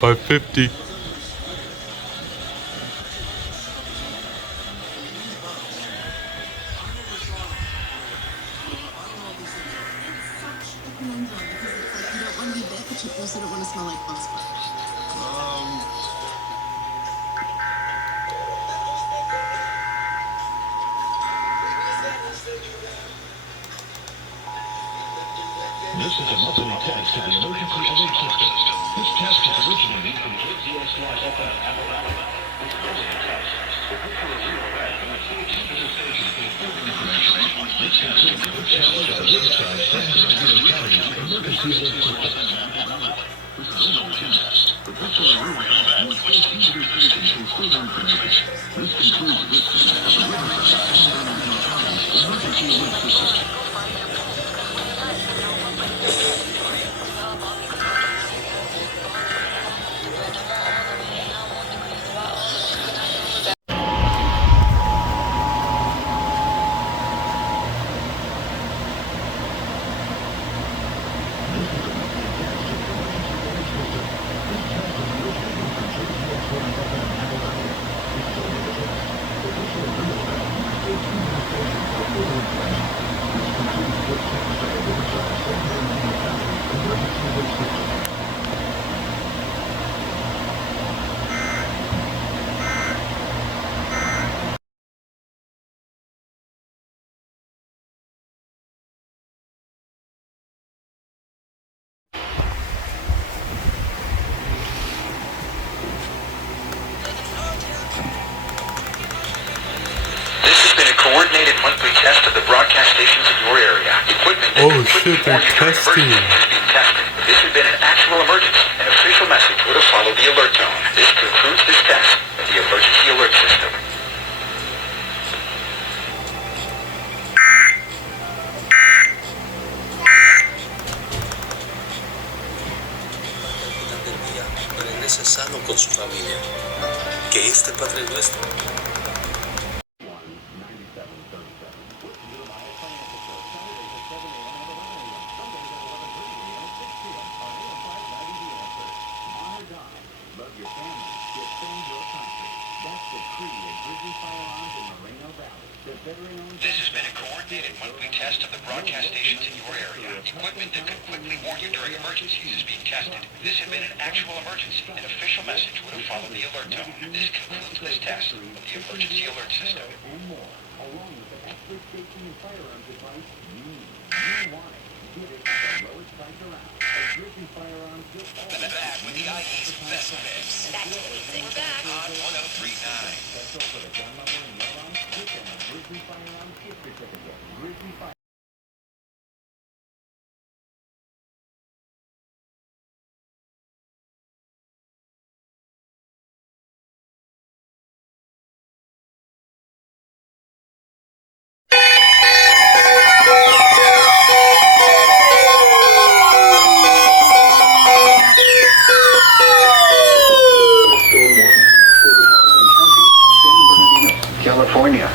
550. This is a monthly test of the emergency alert system. This test is originated from EAS Alabama. It's only a test. The picture of real red and the key station for further information. This test includes tests of the riverside San Bernardino County emergency alert system. This is only a test. The picture of real red and the key station for further information. This concludes this test of the riverside San Bernardino County emergency alert system. Coordinated monthly test of the broadcast stations in your area. Equipment that Oh shit, they're testing. is being tested. This had been an actual emergency. An official message would have followed the alert tone. This concludes this test of the emergency alert system. Regrese sano con su familia. Que este Padre Nuestro. This has been a coordinated monthly test of the broadcast stations in your area. Equipment that could quickly warn you during emergencies is being tested. This had been an actual emergency. An official message would have followed the alert tone. This concludes this test of the emergency alert system. Along with the expert safety and firearms advice you need. You want it. Get it at the lowest price around. A Grizzly Firearms just Back with the IE's best mix. We're back. On 1039. special for the gun lover and love-on. Get them a Grizzly Firearms gift certificate. Grizzly Firearms. California.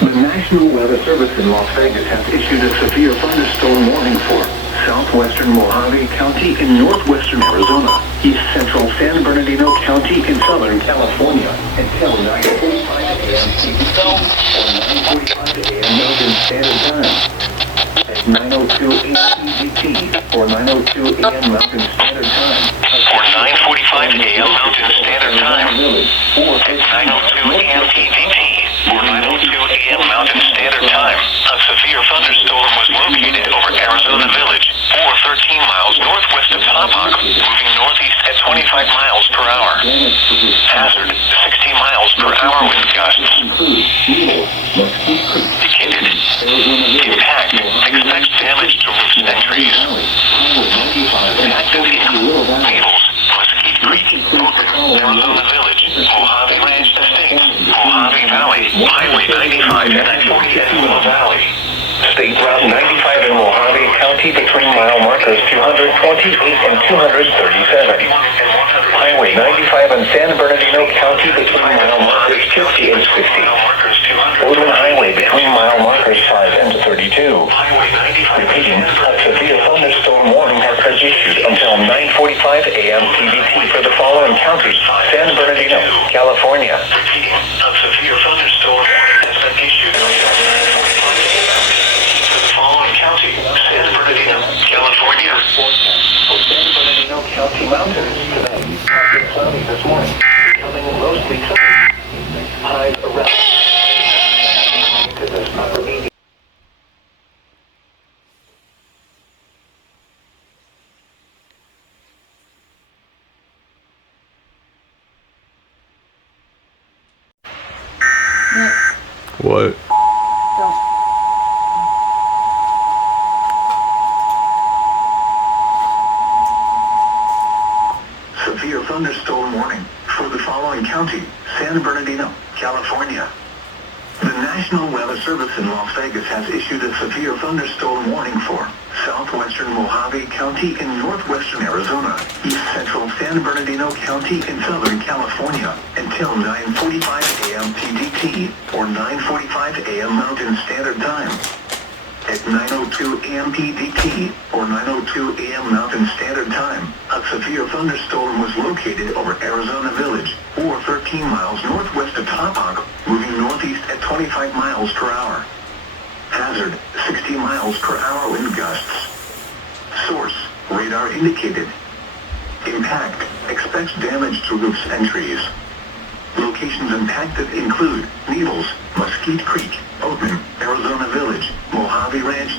The National Weather Service in Las Vegas has issued a severe thunderstorm warning for southwestern Mojave County in northwestern Arizona, east central San Bernardino County in southern California until 9:45 a.m. Eastern or 9:45 a.m. Mountain Standard Time. At 9:02 a.m. EDT or 9:02 a.m. Mountain Standard Time. For 9:45 a.m. Mountain Standard Time. At 9:02 a.m. EDT or 9:02 a.m. Mountain Standard Time, a severe thunderstorm was located over Arizona Village, 13 miles northwest of Hoppock, moving northeast at 25 miles per hour. Hazard, 60 miles per hour wind gusts. Indicated. Impact, expect damage to roofs and trees. Active Needles, Mesquite Creek, Oak, Arizona Village, Mojave Ranch Estate, Mojave Valley, Highway 95 and I-40 Antelope Valley. State Route 95 in Mojave County between mile markers 228 and 237. Highway 95 in San Bernardino County between mile markers 50 and 60. Woodland Highway between mile markers 5 and 32. Repeating, a severe thunderstorm warning has been issued until 9:45 9:45 a.m. PDT for the following counties: San Bernardino, California. Repeating, a severe thunderstorm warning has been issued for the following county: San Bernardino, California. For San Bernardino County Mountains today, partly cloudy this morning, becoming mostly sunny. Highs around to this upper 80. What? Severe thunderstorm warning for the following county: San Bernardino, California. The National Weather Service in Las Vegas has issued a severe thunderstorm warning for southwestern Mojave County in northwestern Arizona, east central San Bernardino County in southern California, until 9:45 a.m. PDT, or 9:45 a.m. Mountain Standard Time. At 9:02 a.m. PDT, or 9:02 a.m. Mountain Standard Time, a severe thunderstorm was located over Arizona Village, or 13 miles northwest of Topog, moving northeast at 25 miles per hour. Hazard, 60 miles per hour wind gusts. Source, radar indicated. Impact, expects damage to roofs and trees. Locations impacted include Needles, Mesquite Creek, Oatman, Arizona Village, Mojave Ranch.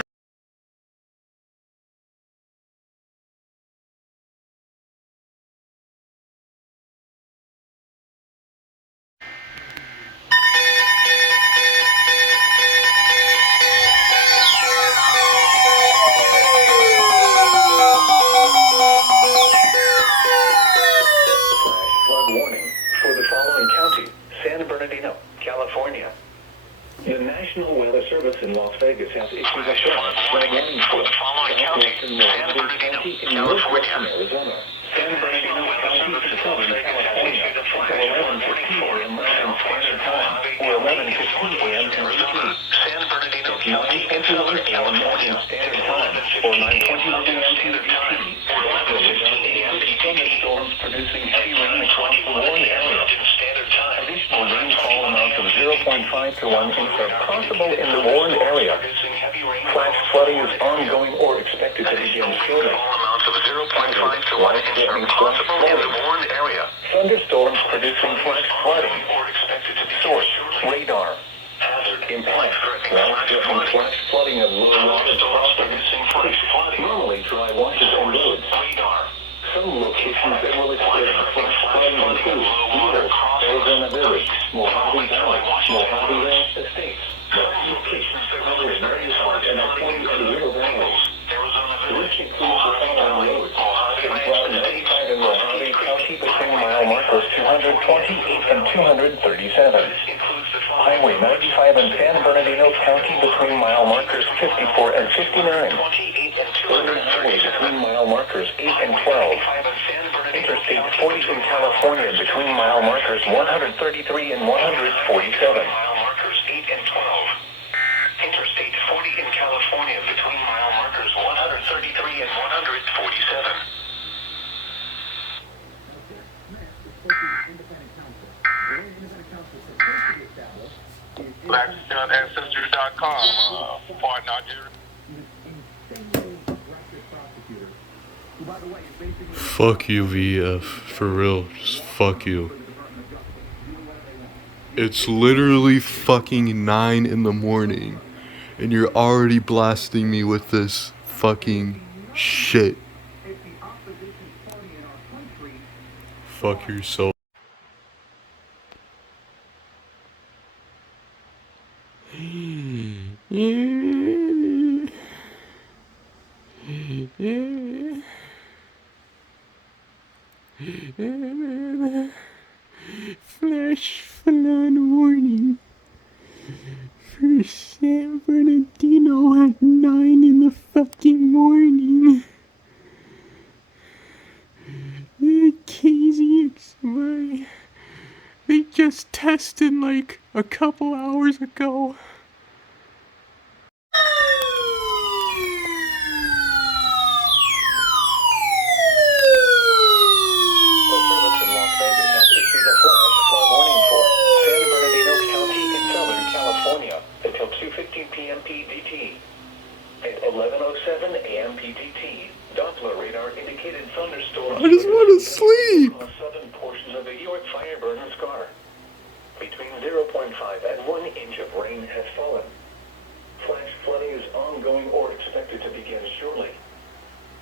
Flood warning for the following county: San Bernardino, California. The National Weather Service in Las Vegas has issued a flood warning for the following county: San Bernardino, California. Arizona. San Bernardino County to southern California until 11:15 a.m. Mountain Standard Time, or 11:15 a.m. PDT. San Bernardino County to southern California Standard Time, or 9:21 a.m. PDT. Thunderstorms producing heavy rain across the Warren area. Additional rainfall amounts of 0.5 to 1 inch are possible in the Warren area. Flash flooding is ongoing or expected to begin shortly. Amounts of 0.5 to 1 inch are possible in the Warren area. Thunderstorms producing flash flooding. Source, radar. Impact, flash flooding of low water crossings. Normally dry washes and roads. Some locations that will experience flash flooding include Needles, Arizona Village, Mojave Valley, Mojave Ranch Estates. Locations that will experience and appoint in the River Valleys. Which includes the following roads: Route 95 in Mojave County between mile markers 228 and 237. Highway 95 in San Bernardino County between mile markers 54 and 59. Urban Highway between mile markers 8 and 12. Interstate 40 in California between mile markers 133 and 147. Interstate 40 in California between mile markers 133 and 147. BlackStunAncestry.com, partner. Fuck you, VF. For real. Just fuck you. It's literally fucking 9 in the morning. And you're already blasting me with this fucking shit. Fuck yourself. Flash flood warning for San Bernardino at 9 in the fucking morning. The KZXY, they just tested like a couple hours ago. 11:07 a.m. PTT, Doppler radar indicated thunderstorms. I just want to sleep. On southern portions of the York fire burn scar. Between 0.5 and 1 inch of rain has fallen. Flash flooding is ongoing or expected to begin shortly.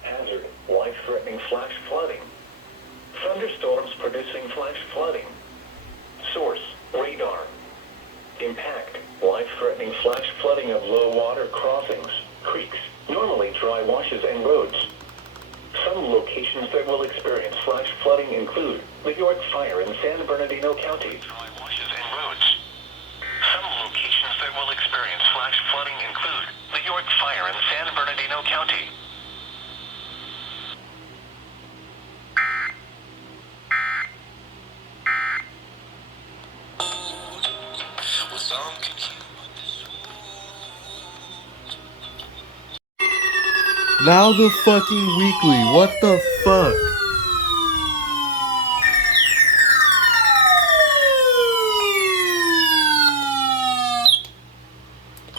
Hazard, life-threatening flash flooding. Thunderstorms producing flash flooding. Source, radar. Impact, life-threatening flash flooding of low water crossings, creeks, normally dry washes and roads. Some locations that will experience flash flooding include the York Fire in San Bernardino County. Dry washes and roads. Some locations that will experience flash flooding include the York Fire in San Bernardino County. Now the fucking weekly. What the fuck?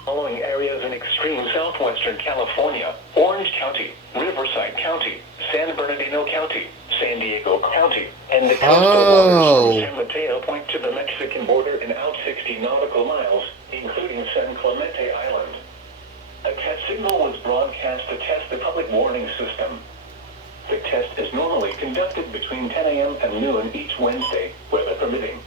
Following areas in extreme southwestern California, Orange County, Riverside County, San Bernardino County, San Diego County, and the coastal waters from San Mateo point to the Mexican border and out 60 nautical miles, including San Clemente Island. A test signal was broadcast to test the public warning system. The test is normally conducted between 10 a.m. and noon each Wednesday, weather permitting.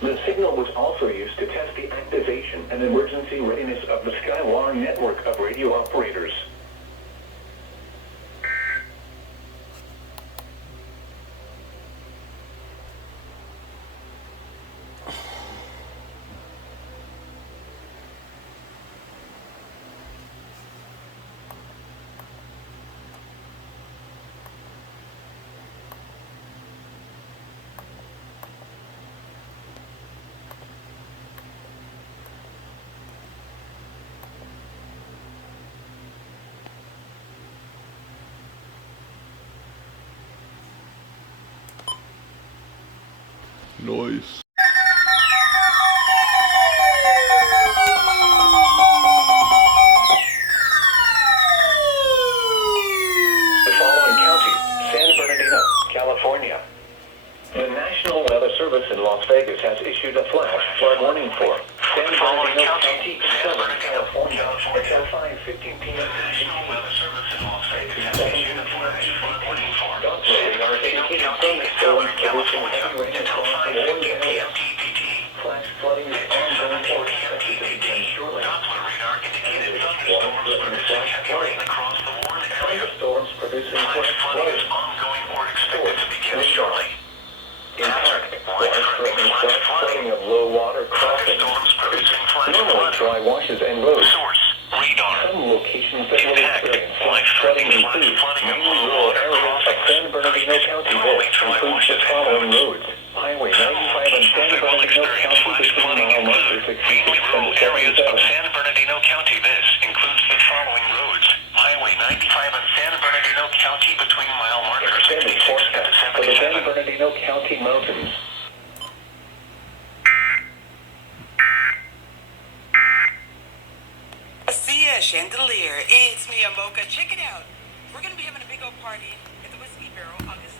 The signal was also used to test the activation and emergency readiness of the Skywire network of radio operators. Noise. The following county, San Bernardino, California. The National Weather Service in Las Vegas has issued a flash flood warning for San Bernardino County, Southern California, until 5:15 p.m. National Weather Service in Las Vegas has issued a flash flood warning for Doppler radar indicated thunderstorms producing heavy rain across the Oregon area. Flash flooding is ongoing or expected to begin shortly. Doppler radar indicated thunderstorms producing heavy rain across the Warren area. Thunderstorms producing Flash flash flooding is flooding. ongoing or expected to begin shortly. Impact, life-threatening flash flooding of low water crossings, Thunderstorms producing flash normally flooding. dry washes and roads. Source, radar. Some locations that will experience flash flooding include mainly rural areas of San Bernardino County. This includes the following roads: Highway 95 in San Bernardino County between mile marker 66 Mainly and rural areas of 77. San Bernardino County. This includes the following roads: Highway 95 in San Bernardino County between mile marker Extended 66 forecast and for the San 77. Bernardino County mountains. See ya, chandelier. It's me, Mocha. Check it out. We're gonna be having a big old party at the Whiskey Barrel August